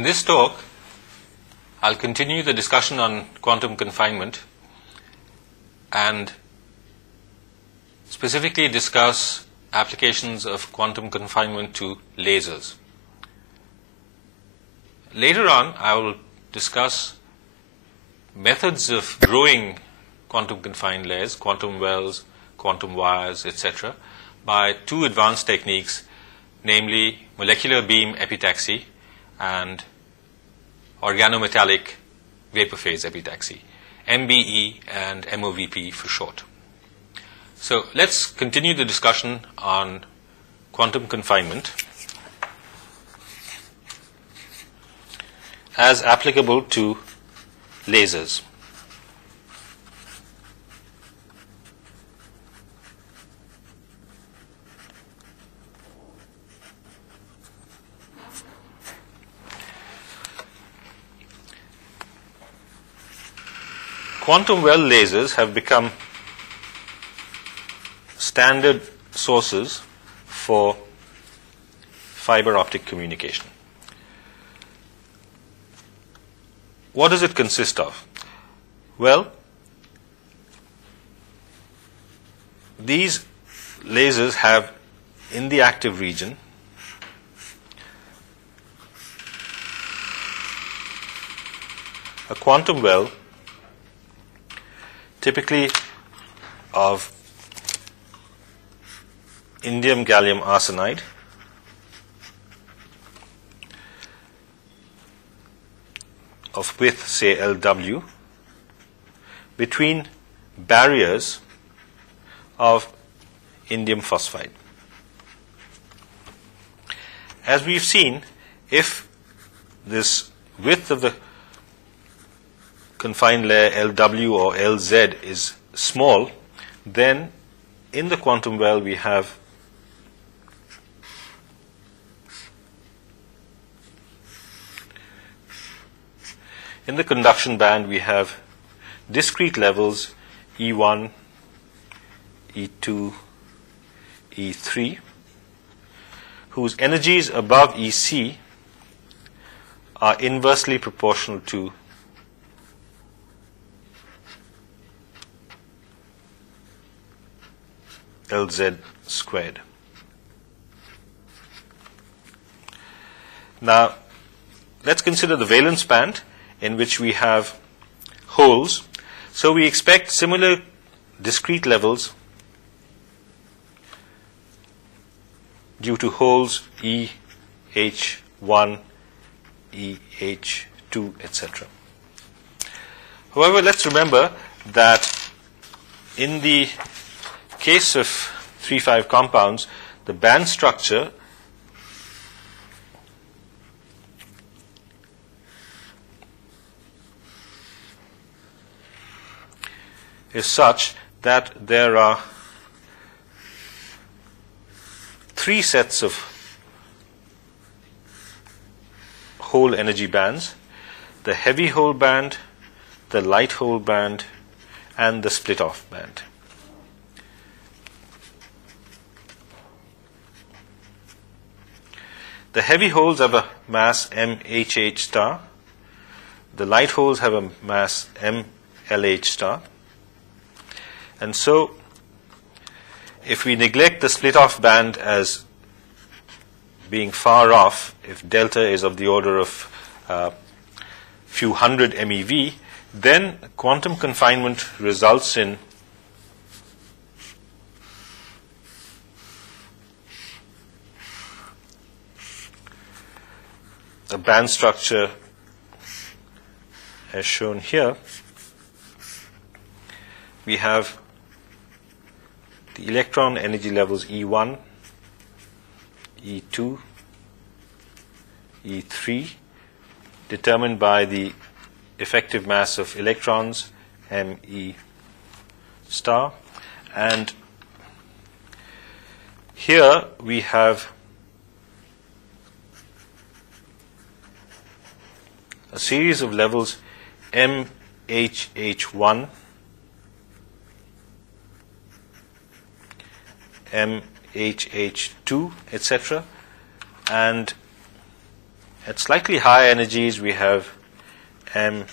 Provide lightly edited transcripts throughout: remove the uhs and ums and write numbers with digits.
In this talk, I'll continue the discussion on quantum confinement and specifically discuss applications of quantum confinement to lasers. Later on, I will discuss methods of growing quantum confined layers, quantum wells, quantum wires, etc., by two advanced techniques, namely molecular beam epitaxy and organometallic vapor phase epitaxy, MBE and MOVP for short. So let's continue the discussion on quantum confinement as applicable to lasers. Quantum well lasers have become standard sources for fiber optic communication. What does it consist of? Well, these lasers have in the active region a quantum well, typically of indium gallium arsenide, of width say LW, between barriers of indium phosphide. As we've seen, if this width of the confined layer LW or LZ is small, then in the quantum well we have in the conduction band we have discrete levels E1, E2, E3, whose energies above EC are inversely proportional to LZ squared. Now, let's consider the valence band in which we have holes. So we expect similar discrete levels due to holes E, H1, E, H2, etc. However, let's remember that in the case of 3,5 compounds, the band structure is such that there are three sets of hole energy bands: the heavy hole band, the light hole band, and the split off band. The heavy holes have a mass MHH star. The light holes have a mass MLH star. And so, if we neglect the split-off band as being far off, if delta is of the order of few hundred MeV, then quantum confinement results in a band structure as shown here. We have the electron energy levels E1, E2, E3, determined by the effective mass of electrons, ME star. And here we have a series of levels MHH1, MHH2, etc., and at slightly higher energies, we have MLH1,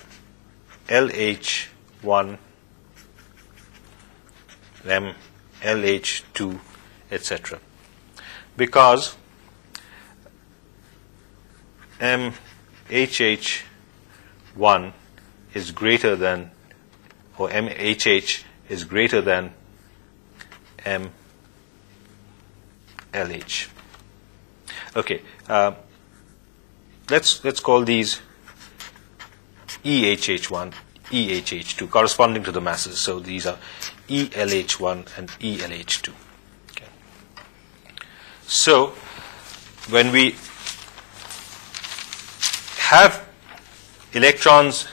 MLH2, etc. Because MHH1 is greater than, or MHH is greater than MLH. Okay, let's call these EHH1, EHH2, corresponding to the masses. So these are ELH1 and ELH2. Okay. So when we have electrons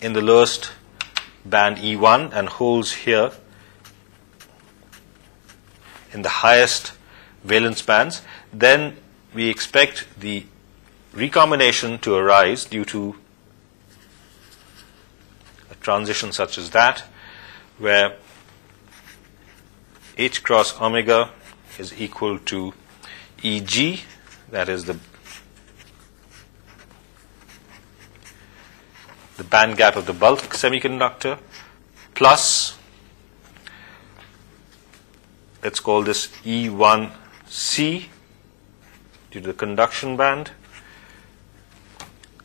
in the lowest band E1 and holes here in the highest valence bands, then we expect the recombination to arise due to a transition such as that, where H cross omega is equal to Eg, that is the band gap of the bulk semiconductor, plus, let's call this E1C due to the conduction band,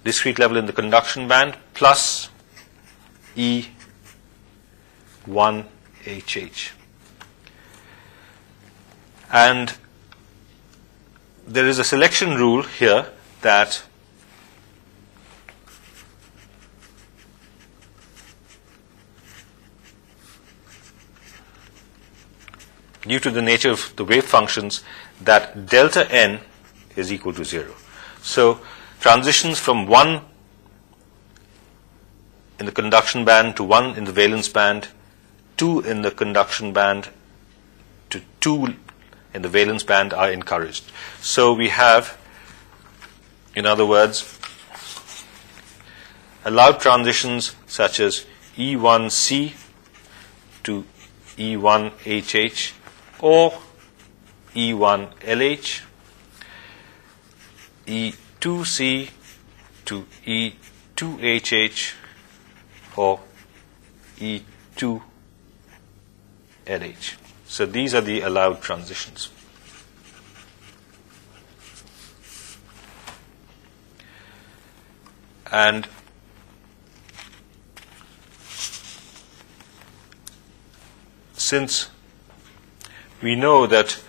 discrete level in the conduction band, plus E1HH. And there is a selection rule here that due to the nature of the wave functions, that delta n is equal to 0. So transitions from 1 in the conduction band to 1 in the valence band, 2 in the conduction band to 2 in the valence band are encouraged. So we have, in other words, allowed transitions such as E1C to E1HH or E1LH, E2C to E2HH or E2LH. So these are the allowed transitions. And since we know that,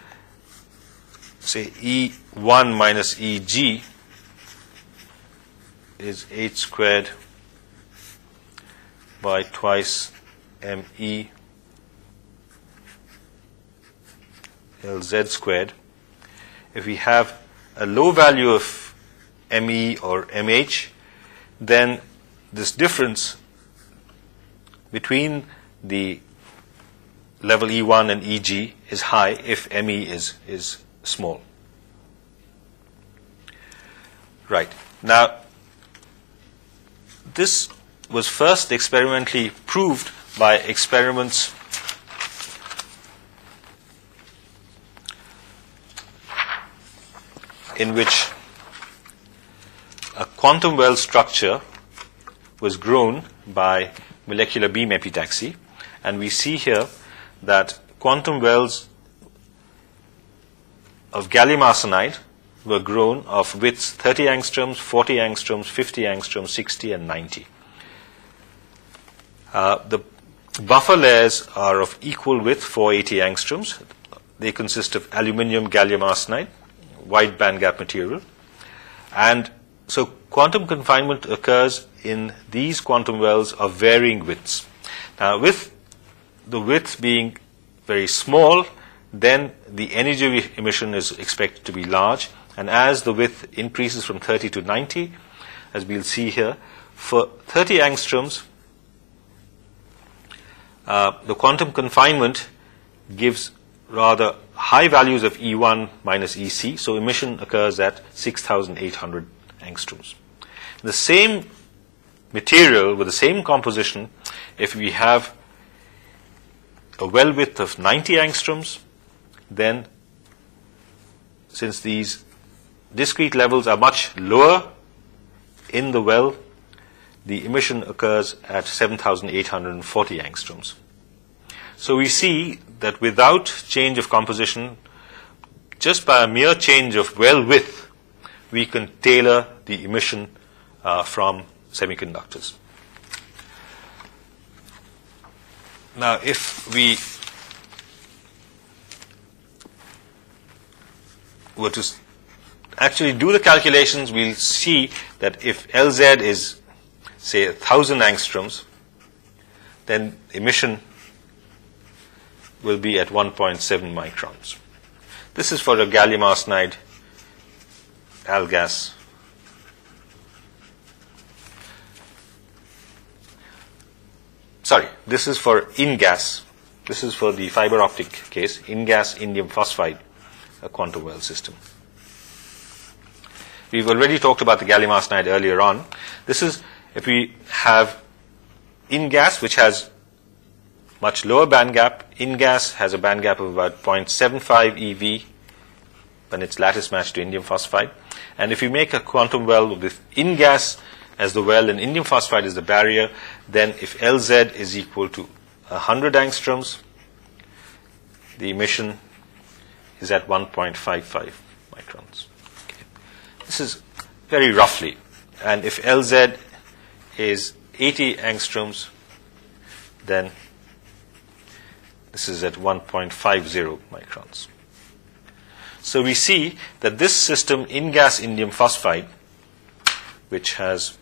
say, E1 minus EG is H squared by twice ME LZ squared. If we have a low value of ME or MH, then this difference between the level E1 and EG is high if ME is small. Right. Now, this was first experimentally proved by experiments in which a quantum well structure was grown by molecular beam epitaxy, and we see here that quantum wells of gallium arsenide were grown of widths 30 angstroms, 40 angstroms, 50 angstroms, 60 and 90. The buffer layers are of equal width, 480 angstroms. They consist of aluminium gallium arsenide, wide bandgap material. And so quantum confinement occurs in these quantum wells of varying widths. Now, with the width being very small, then the energy emission is expected to be large. And as the width increases from 30 to 90, as we'll see here, for 30 angstroms, the quantum confinement gives rather high values of E1 minus EC, so emission occurs at 6,800 angstroms. The same material with the same composition, if we have a well width of 90 angstroms, then since these discrete levels are much lower in the well, the emission occurs at 7,840 angstroms. So we see that without change of composition, just by a mere change of well width, we can tailor the emission from semiconductors. Now, if we were to actually do the calculations, we'll see that if LZ is, say, 1,000 angstroms, then emission will be at 1.7 microns. This is for a gallium arsenide AlGas. Sorry, this is for InGas. This is for the fiber optic case, InGas indium phosphide, a quantum well system. We've already talked about the gallium arsenide earlier on. This is if we have InGas, which has much lower band gap. InGas has a band gap of about 0.75 eV when it's lattice matched to indium phosphide. And if you make a quantum well with InGas as the well and indium phosphide is the barrier, then if LZ is equal to 100 angstroms, the emission is at 1.55 microns. Okay. This is very roughly. And if LZ is 80 angstroms, then this is at 1.50 microns. So we see that this system, InGas indium phosphide, which has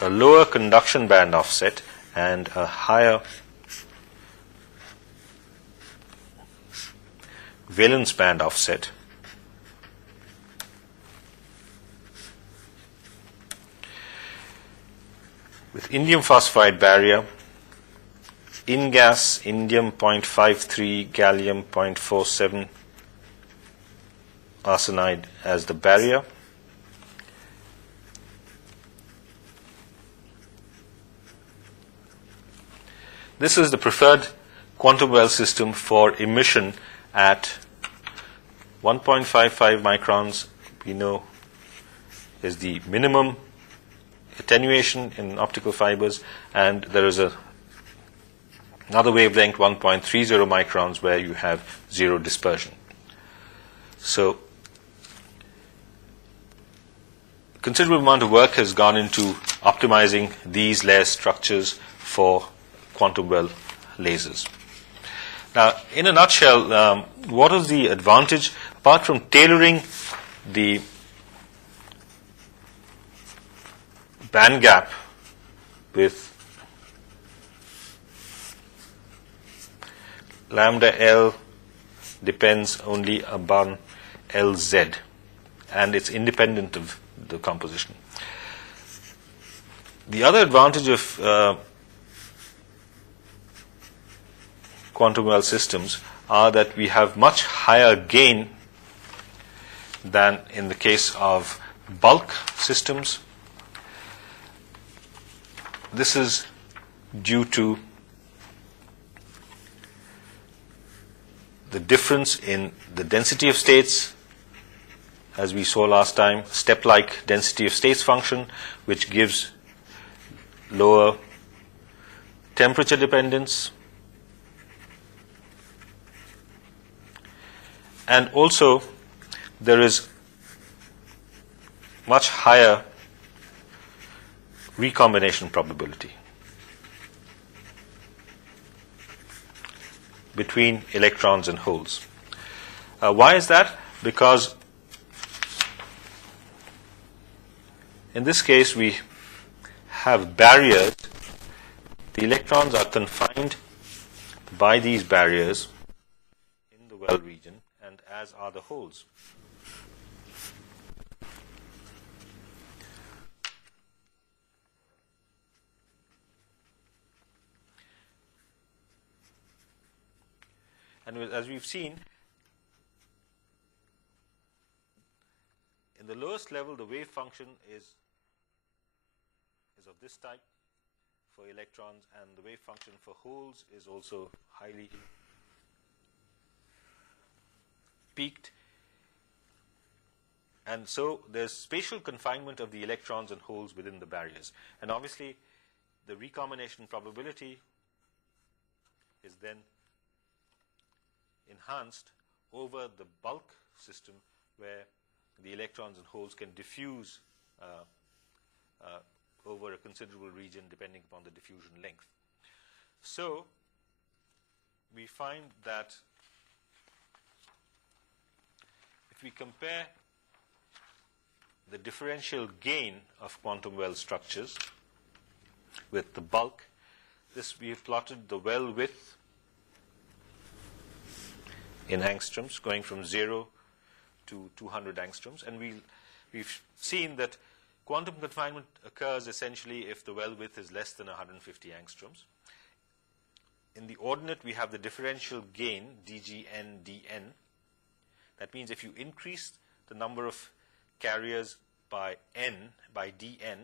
a lower conduction band offset and a higher valence band offset, with indium phosphide barrier, InGas indium 0.53, gallium 0.47 arsenide as the barrier, this is the preferred quantum well system for emission at 1.55 microns. We know is the minimum attenuation in optical fibers, and there is another wavelength 1.30 microns where you have zero dispersion. So considerable amount of work has gone into optimizing these layer structures for quantum well lasers. Now, in a nutshell, what is the advantage, apart from tailoring the band gap with lambda L depends only upon LZ, and it's independent of the composition. The other advantage of quantum well systems are that we have much higher gain than in the case of bulk systems. This is due to the difference in the density of states, as we saw last time, step-like density of states function, which gives lower temperature dependence. And also, there is much higher recombination probability between electrons and holes. Why is that? Because in this case we have barriers. The electrons are confined by these barriers in the well region, and as are the holes. And as we've seen, in the lowest level, the wave function is of this type. for electrons, and the wave function for holes is also highly peaked. And so there's spatial confinement of the electrons and holes within the barriers. And obviously, the recombination probability is then enhanced over the bulk system, where the electrons and holes can diffuse over a considerable region depending upon the diffusion length. So we find that if we compare the differential gain of quantum well structures with the bulk, this we have plotted the well width in angstroms going from 0 to 200 angstroms, and we've seen that quantum confinement occurs essentially if the well width is less than 150 angstroms. In the ordinate, we have the differential gain dgn dn. That means if you increase the number of carriers by n, by dn,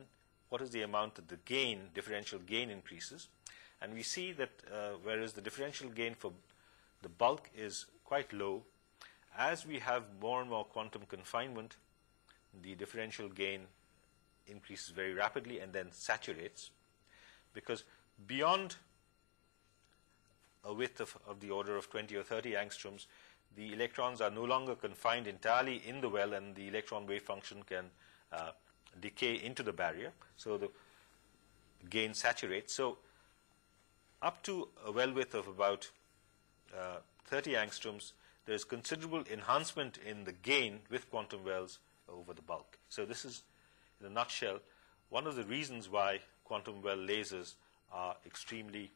what is the amount that the gain, differential gain, increases? And we see that whereas the differential gain for the bulk is quite low, as we have more and more quantum confinement, the differential gain increases very rapidly and then saturates, because beyond a width of the order of 20 or 30 angstroms, the electrons are no longer confined entirely in the well, and the electron wave function can decay into the barrier. So the gain saturates. So up to a well width of about 30 angstroms, there is considerable enhancement in the gain with quantum wells over the bulk. So this is, in a nutshell, one of the reasons why quantum well lasers are extremely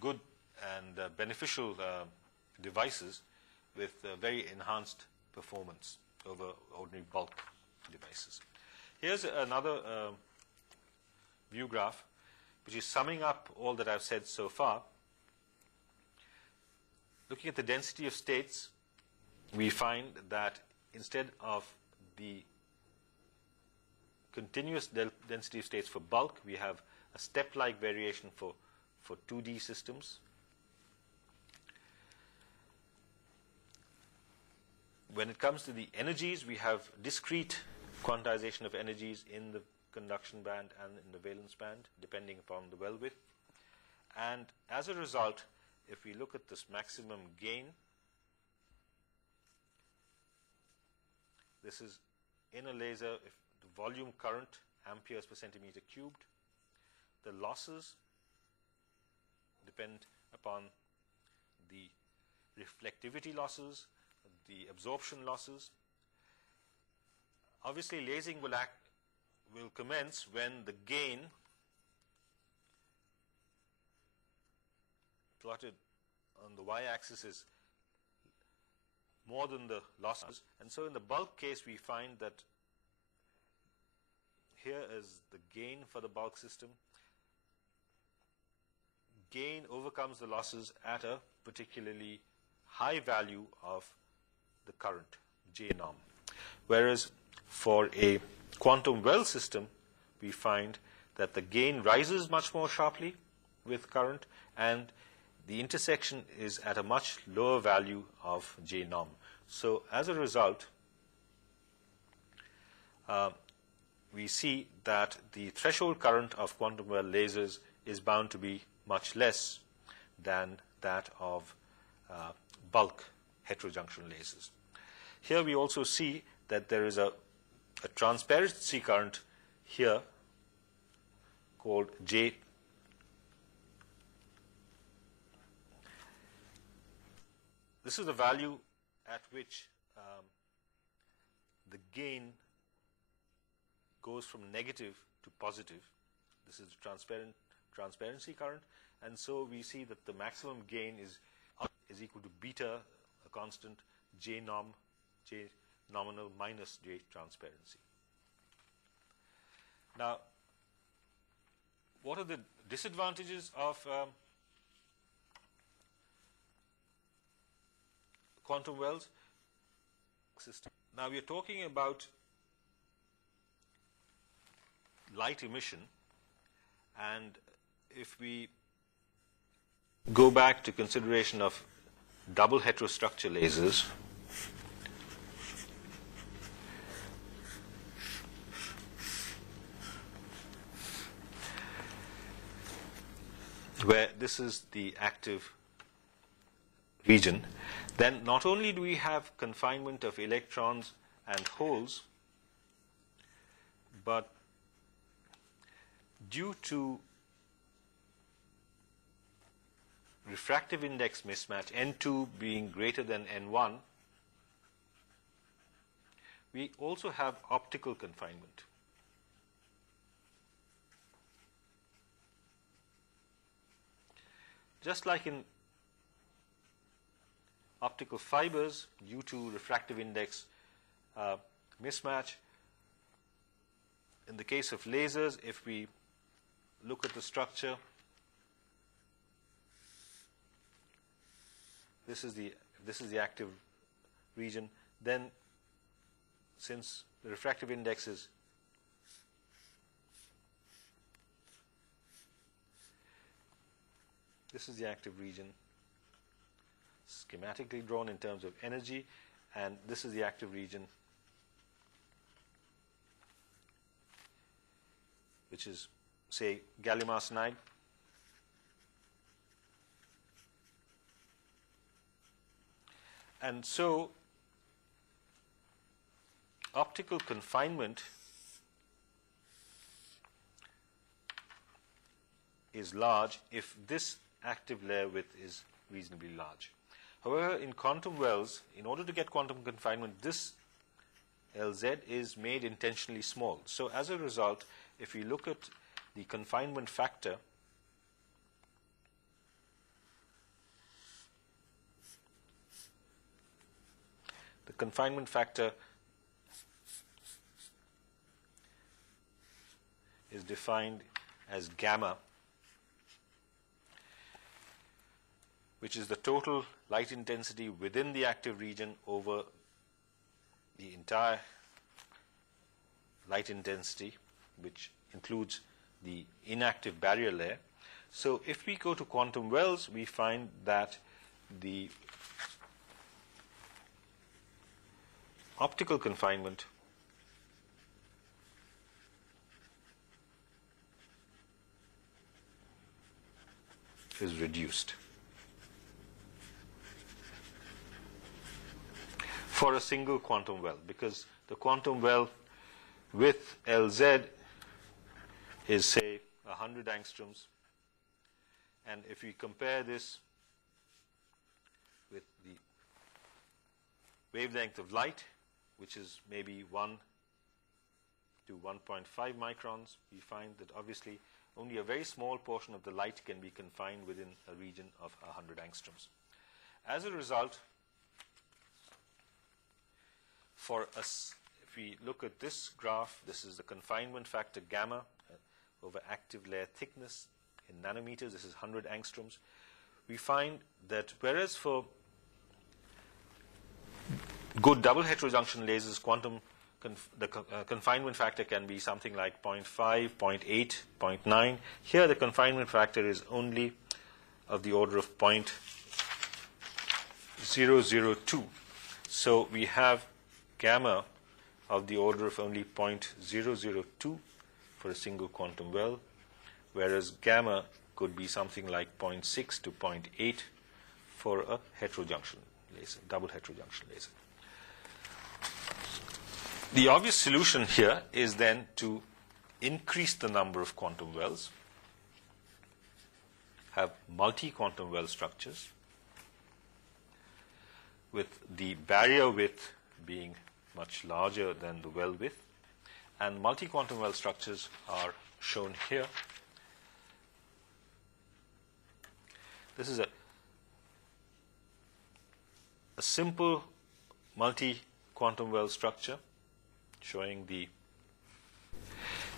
good and beneficial devices with very enhanced performance over ordinary bulk devices. Here's another view graph which is summing up all that I've said so far. Looking at the density of states, we find that instead of the continuous density of states for bulk, we have a step-like variation for 2D systems. When it comes to the energies, we have discrete quantization of energies in the conduction band and in the valence band, depending upon the well width. And as a result, if we look at this maximum gain, this is in a laser, if the volume current, amperes per centimeter cubed. The losses depend upon the reflectivity losses, the absorption losses. Obviously, lasing will commence when the gain plotted on the y-axis is more than the losses. And so in the bulk case, we find that here is the gain for the bulk system. Gain overcomes the losses at a particularly high value of the current, J norm. Whereas for a quantum well system, we find that the gain rises much more sharply with current, and the intersection is at a much lower value of J norm. So as a result, we see that the threshold current of quantum well lasers is bound to be much less than that of bulk heterojunction lasers. Here we also see that there is a transparency current here called J. This is the value at which the gain goes from negative to positive. This is the transparency current, and so we see that the maximum gain is equal to beta, a constant, J norm, J nominal minus J transparency. Now, what are the disadvantages of quantum wells system? Now we are talking about light emission, and if we go back to consideration of double heterostructure lasers, where this is the active region, then not only do we have confinement of electrons and holes, but due to refractive index mismatch, N2 being greater than N1, we also have optical confinement. Just like in optical fibers, due to refractive index mismatch, in the case of lasers, if we look at the structure, this is the active region. Then, since the refractive index is this is the active region, schematically drawn in terms of energy, and this is the active region, which is, say, gallium arsenide. And so, optical confinement is large if this active layer width is reasonably large. However, in quantum wells, in order to get quantum confinement, this LZ is made intentionally small. So as a result, if we look at the confinement factor, the confinement factor is defined as gamma, which is the total light intensity within the active region over the entire light intensity, which includes the inactive barrier layer. So if we go to quantum wells, we find that the optical confinement is reduced for a single quantum well, because the quantum well with LZ is, say, 100 angstroms, and if we compare this with the wavelength of light, which is maybe 1 to 1.5 microns, we find that obviously only a very small portion of the light can be confined within a region of 100 angstroms. As a result, for us, if we look at this graph, this is the confinement factor gamma over active layer thickness in nanometers. This is 100 angstroms. We find that whereas for good double heterojunction lasers, confinement factor can be something like 0.5, 0.8, 0.9. Here the confinement factor is only of the order of 0.002. So we have gamma of the order of only 0.002 for a single quantum well, whereas gamma could be something like 0.6 to 0.8 for a heterojunction laser, double heterojunction laser. The obvious solution here is then to increase the number of quantum wells, have multi-quantum well structures, with the barrier width being much larger than the well width, and multi-quantum well structures are shown here. This is a simple multi-quantum well structure showing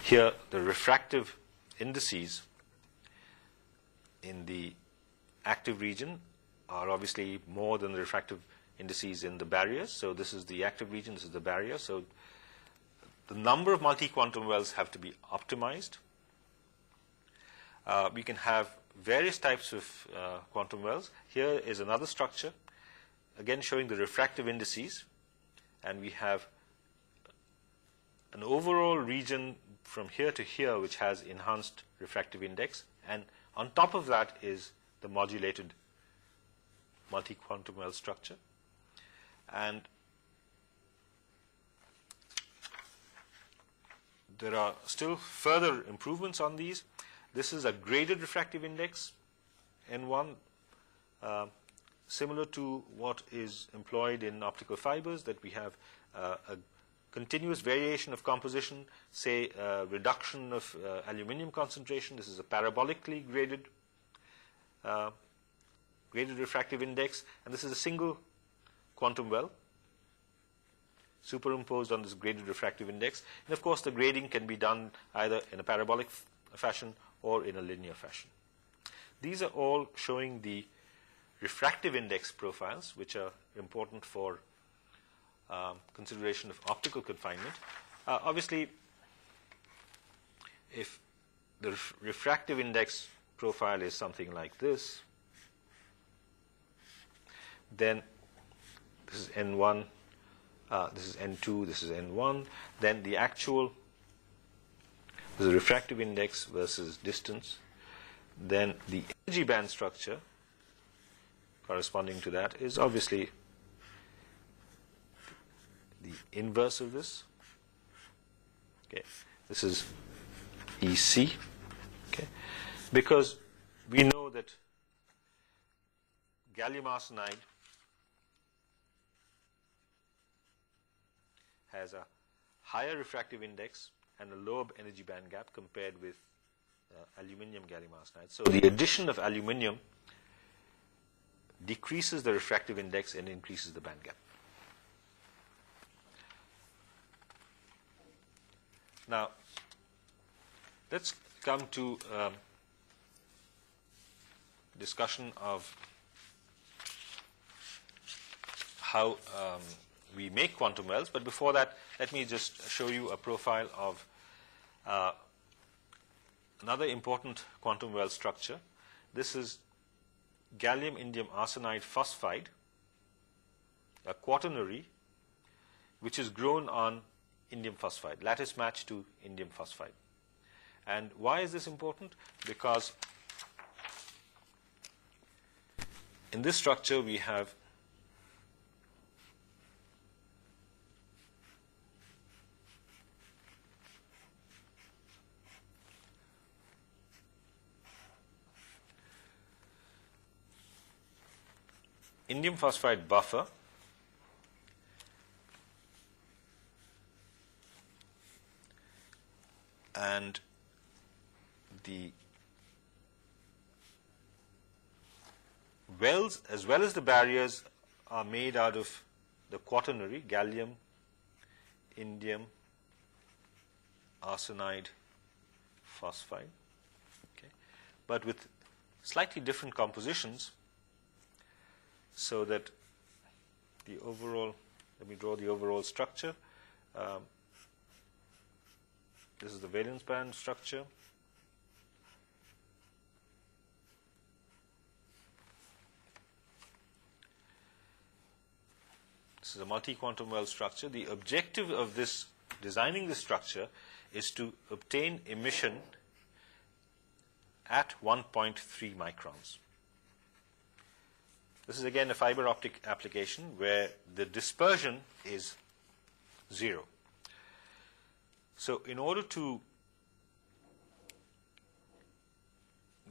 here the refractive indices in the active region are obviously more than the refractive indices in the barriers. So this is the active region, this is the barrier. So the number of multi-quantum wells have to be optimized. We can have various types of quantum wells. Here is another structure, again showing the refractive indices, and we have an overall region from here to here which has enhanced refractive index, and on top of that is the modulated multi-quantum well structure. And there are still further improvements on these. This is a graded refractive index, N1, similar to what is employed in optical fibers, that we have a continuous variation of composition, say reduction of aluminum concentration. This is a parabolically graded refractive index, and this is a single quantum well superimposed on this graded refractive index. And of course, the grading can be done either in a parabolic fashion or in a linear fashion. These are all showing the refractive index profiles, which are important for consideration of optical confinement. Obviously, if the refractive index profile is something like this, then this is N1, this is N2, this is N1, then the actual, this is refractive index versus distance, then the energy band structure corresponding to that is obviously the inverse of this. Okay, this is EC. Okay, because we know that gallium arsenide has a higher refractive index and a lower energy band gap compared with aluminium gallium arsenide. So the addition of aluminium decreases the refractive index and increases the band gap. Now, let's come to discussion of how we make quantum wells. But before that, let me just show you a profile of another important quantum well structure. This is gallium indium arsenide phosphide, a quaternary, which is grown on indium phosphide, lattice match to indium phosphide. And why is this important? Because in this structure we have indium phosphide buffer, and the wells as well as the barriers are made out of the quaternary gallium indium arsenide phosphide, okay, but with slightly different compositions, so that the overall, let me draw the overall structure. This is the valence band structure. This is a multi-quantum well structure. The objective of this, designing this structure, is to obtain emission at 1.3 microns. This is again a fiber optic application where the dispersion is 0. So in order to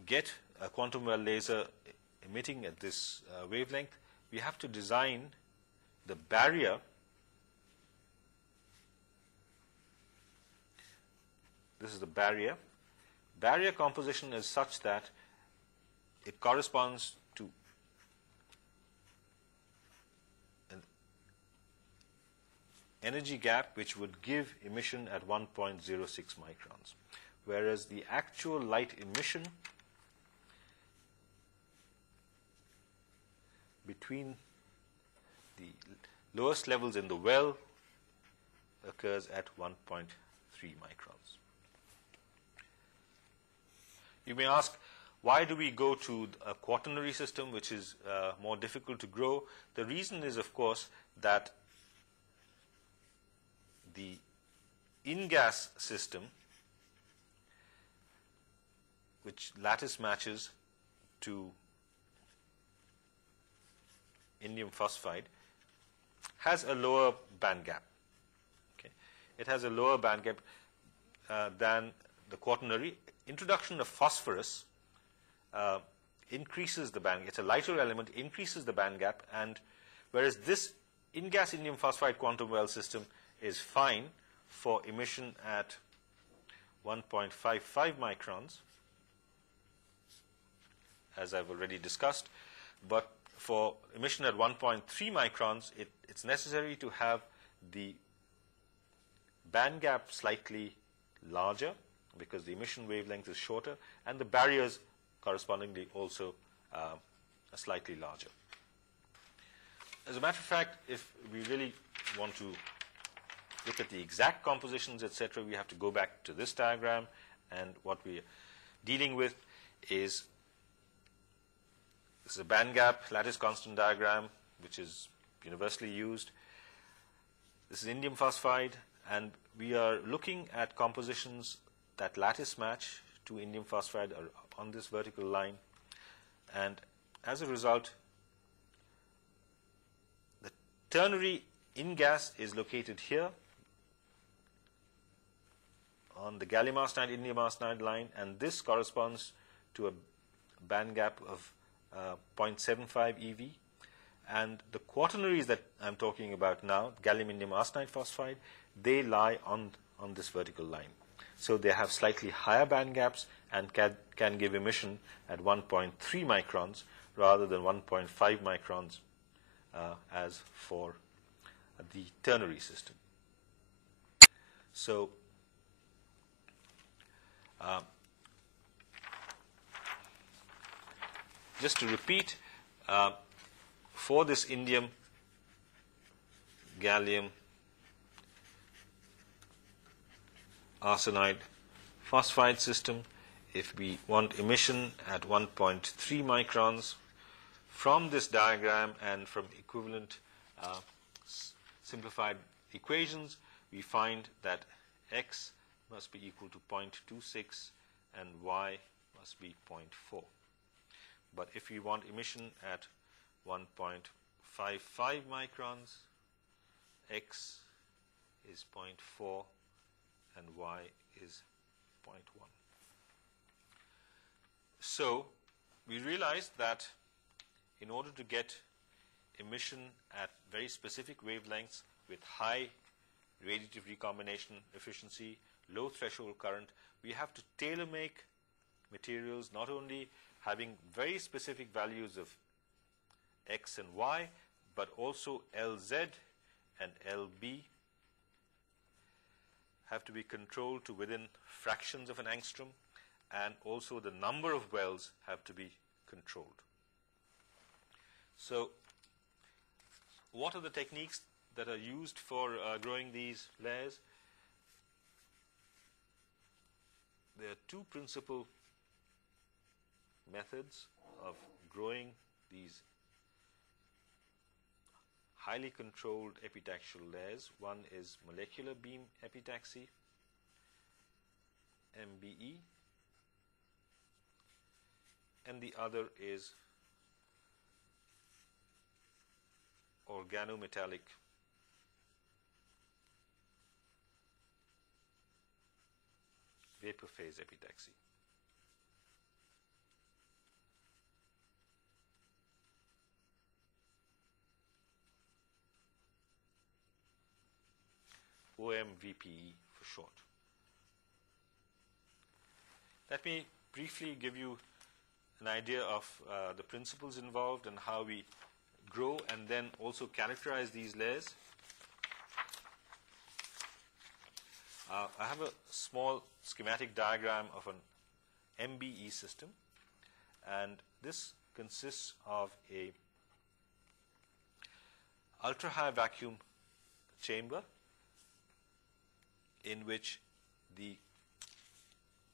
get a quantum well laser emitting at this wavelength, we have to design the barrier. This is the barrier. Barrier composition is such that it corresponds to an energy gap which would give emission at 1.06 microns, whereas the actual light emission between the lowest levels in the well occurs at 1.3 microns. You may ask, why do we go to a quaternary system, which is more difficult to grow? The reason is, of course, that the in-gas system, which lattice matches to indium phosphide, has a lower band gap. Okay. It has a lower band gap than the quaternary. Introduction of phosphorus increases the band. It's a lighter element, increases the band gap, and whereas this in-gas indium phosphide quantum well system is fine for emission at 1.55 microns, as I've already discussed, but for emission at 1.3 microns, it's necessary to have the band gap slightly larger because the emission wavelength is shorter, and the barriers correspondingly also are slightly larger. As a matter of fact, if we really want to look at the exact compositions, etc., we have to go back to this diagram, and what we are dealing with is this is a band gap lattice constant diagram, which is universally used. This is indium phosphide, and we are looking at compositions that lattice match to indium phosphide are on this vertical line, and as a result, the ternary in-gas is located here on the gallium arsenide indium arsenide line, and this corresponds to a band gap of 0.75 eV, and the quaternaries that I'm talking about now, gallium indium arsenide phosphide, they lie on this vertical line. So they have slightly higher band gaps and can give emission at 1.3 microns rather than 1.5 microns as for the ternary system. So just to repeat, for this indium gallium arsenide phosphide system, if we want emission at 1.3 microns, from this diagram and from equivalent simplified equations, we find that x must be equal to 0.26 and y must be 0.4. But if we want emission at 1.55 microns, x is 0.4 and y is 0.1. So we realized that in order to get emission at very specific wavelengths with high radiative recombination efficiency, low threshold current, we have to tailor make materials not only having very specific values of x and y, but also Lz and Lb have to be controlled to within fractions of an angstrom, and also the number of wells have to be controlled. So what are the techniques that are used for growing these layers? There are two principal methods of growing these highly controlled epitaxial layers. One is molecular beam epitaxy, MBE, and the other is organometallic vapor phase epitaxy. OMVP for short. Let me briefly give you an idea of the principles involved and how we grow and then also characterize these layers. I have a small schematic diagram of an MBE system, and this consists of a ultra-high vacuum chamber in which the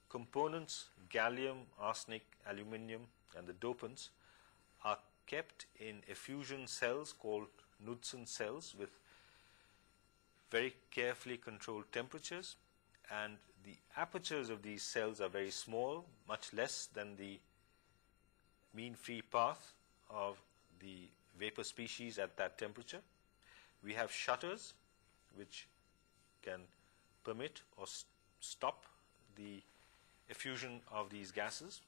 components, gallium, arsenic, aluminium, and the dopants are kept in effusion cells called Knudsen cells with very carefully controlled temperatures, and the apertures of these cells are very small, much less than the mean free path of the vapor species at that temperature. We have shutters which can permit or stop the effusion of these gases.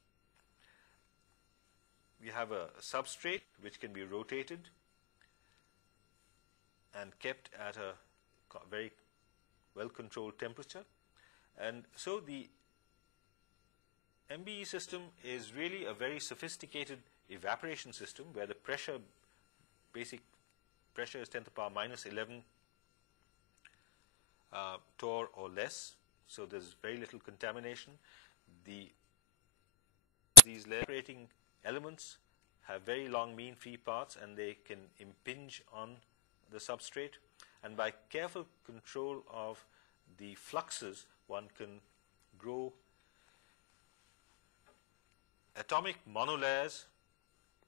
We have a substrate which can be rotated and kept at a very well controlled temperature. And so the MBE system is really a very sophisticated evaporation system where the pressure, basic pressure is 10 to the power minus 11 torr or less, so there's very little contamination. These evaporating elements have very long mean free paths and they can impinge on the substrate, and by careful control of the fluxes one can grow atomic monolayers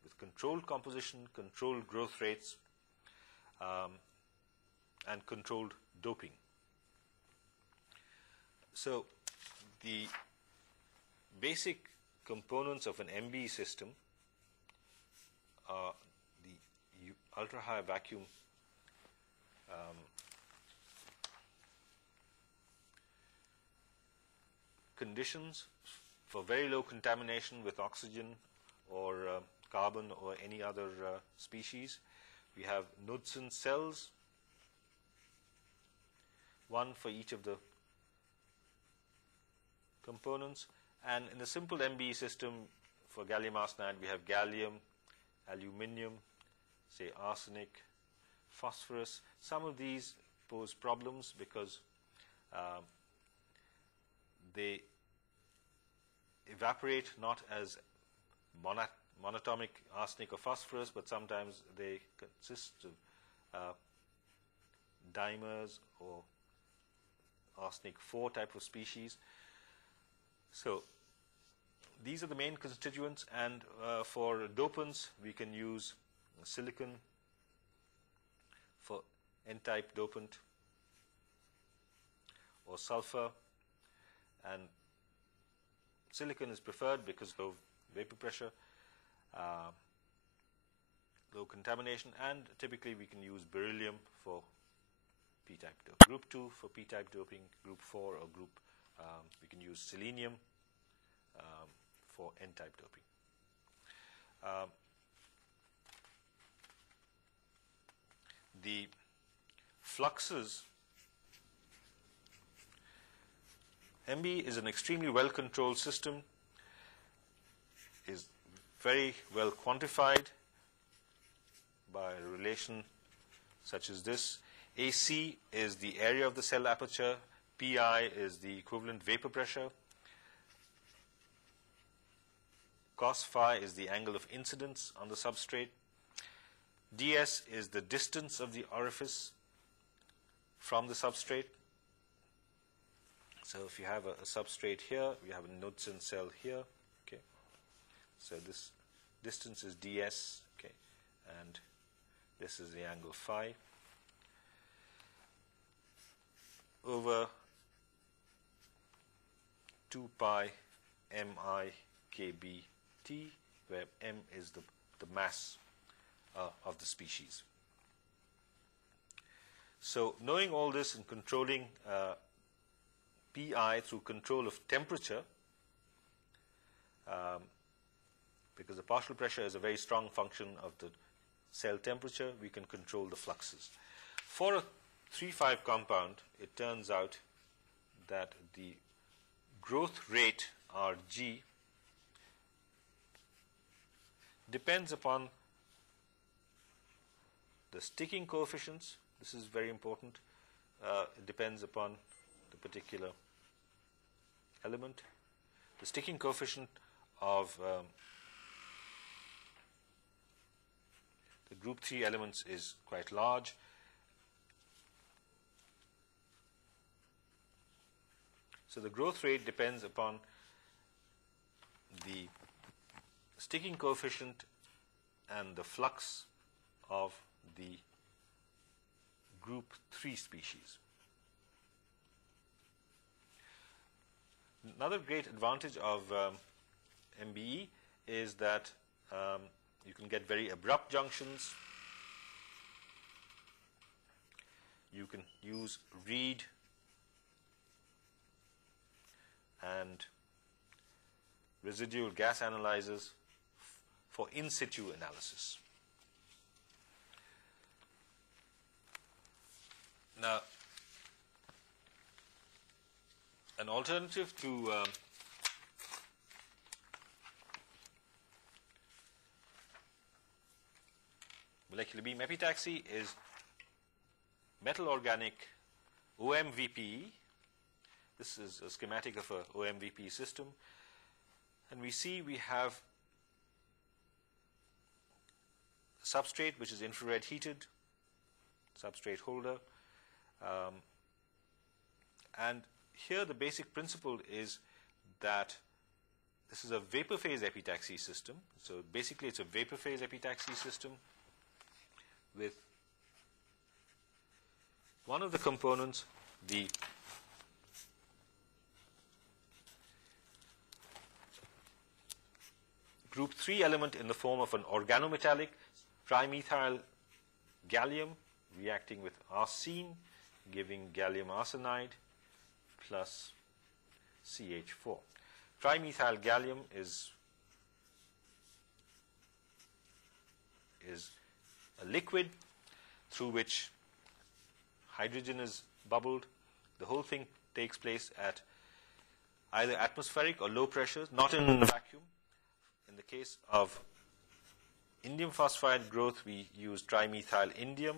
with controlled composition, controlled growth rates, and controlled doping. So the basic components of an MBE system are the ultra high vacuum conditions for very low contamination with oxygen or carbon or any other species. We have Knudsen cells, one for each of the components. And in the simple MBE system for gallium arsenide, we have gallium, aluminium, say arsenic, phosphorus. Some of these pose problems because they evaporate not as monatomic arsenic or phosphorus, but sometimes they consist of dimers or arsenic 4 type of species. So these are the main constituents, and for dopants we can use silicon for N-type dopant or sulfur, and silicon is preferred because of vapor pressure, low contamination, and typically we can use beryllium for P-type doping. Group 2 for P-type doping, group 4 or group we can use selenium for N-type doping. The fluxes, MBE is an extremely well controlled system, is very well quantified by a relation such as this. AC is the area of the cell aperture, PI is the equivalent vapor pressure, cos phi is the angle of incidence on the substrate, ds is the distance of the orifice from the substrate. So if you have a substrate here, we have a Knudsen cell here, okay. So this distance is ds, okay, and this is the angle phi over 2 pi mi kb t, where m is the mass of the species. So knowing all this and controlling PI through control of temperature, because the partial pressure is a very strong function of the cell temperature, we can control the fluxes. For a 3,5 compound, it turns out that the growth rate, Rg, depends upon the sticking coefficients. This is very important. It depends upon the particular element. The sticking coefficient of the group 3 elements is quite large. So the growth rate depends upon the sticking coefficient and the flux of the group 3 species. Another great advantage of MBE is that you can get very abrupt junctions. You can use read and residual gas analyzers for in situ analysis. Now, an alternative to molecular beam epitaxy is metal organic OMVP. This is a schematic of a OMVP system, and we see we have substrate which is infrared heated, substrate holder, and here the basic principle is that this is a vapor phase epitaxy system. So basically it's a vapor phase epitaxy system with one of the components, the group 3 element in the form of an organometallic trimethyl gallium reacting with arsine, giving gallium arsenide plus CH4. Trimethyl gallium is a liquid through which hydrogen is bubbled. The whole thing takes place at either atmospheric or low pressures, not in a vacuum. In the case of indium phosphide growth, we use trimethyl indium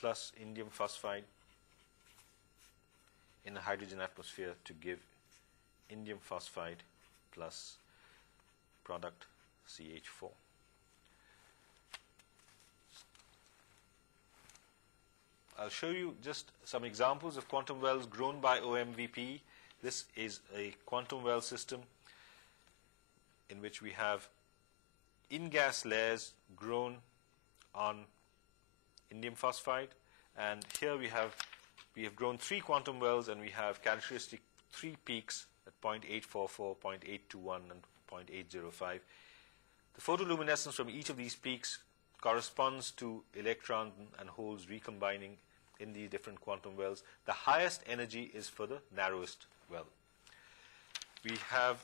plus indium phosphide in a hydrogen atmosphere to give indium phosphide plus product CH4. I'll show you just some examples of quantum wells grown by OMVP. This is a quantum well system in which we have in-gas layers grown on indium phosphide, and here we have grown 3 quantum wells, and we have characteristic 3 peaks at 0.844, 0.821, and 0.805. The photoluminescence from each of these peaks corresponds to electron and holes recombining in these different quantum wells. The highest energy is for the narrowest well. We have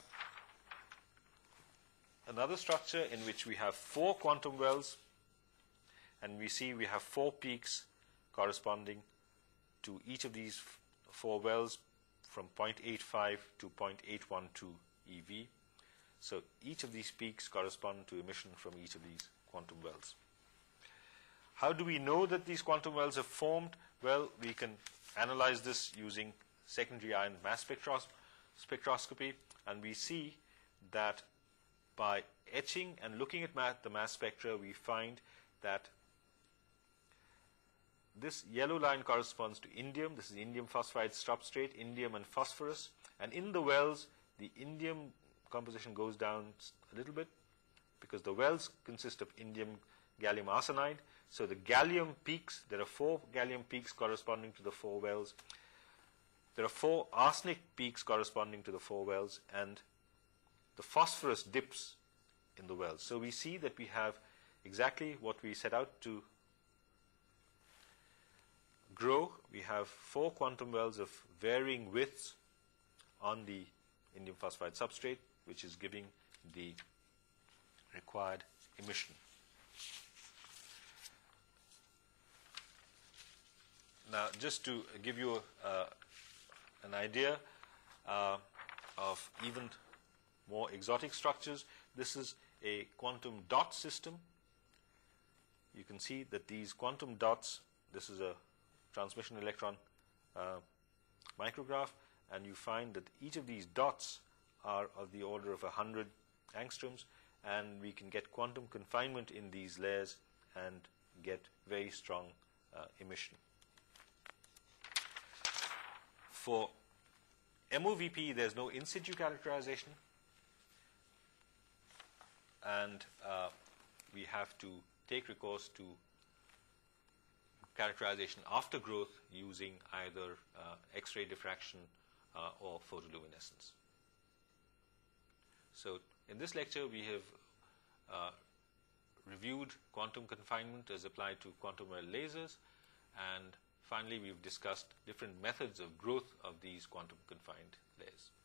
another structure in which we have 4 quantum wells, and we see we have 4 peaks corresponding to each of these 4 wells from 0.85 to 0.812 eV. So each of these peaks correspond to emission from each of these quantum wells. How do we know that these quantum wells have formed? Well, we can analyze this using secondary ion mass spectroscopy, and we see that by etching and looking at the mass spectra, we find that this yellow line corresponds to indium. This is indium phosphide substrate, indium and phosphorus. And in the wells, the indium composition goes down a little bit because the wells consist of indium gallium arsenide. So the gallium peaks, there are 4 gallium peaks corresponding to the 4 wells. There are 4 arsenic peaks corresponding to the 4 wells, and the phosphorus dips in the wells. So we see that we have exactly what we set out to grow. We have 4 quantum wells of varying widths on the indium phosphide substrate, which is giving the required emission. Now, just to give you an idea of even more exotic structures, this is a quantum dot system. You can see that these quantum dots, this is a transmission electron micrograph, and you find that each of these dots are of the order of 100 angstroms, and we can get quantum confinement in these layers and get very strong emission. For MOVP, there's no in situ characterization, and we have to take recourse to characterization after growth using either X-ray diffraction or photoluminescence. So in this lecture, we have reviewed quantum confinement as applied to quantum well lasers, and finally we've discussed different methods of growth of these quantum confined layers.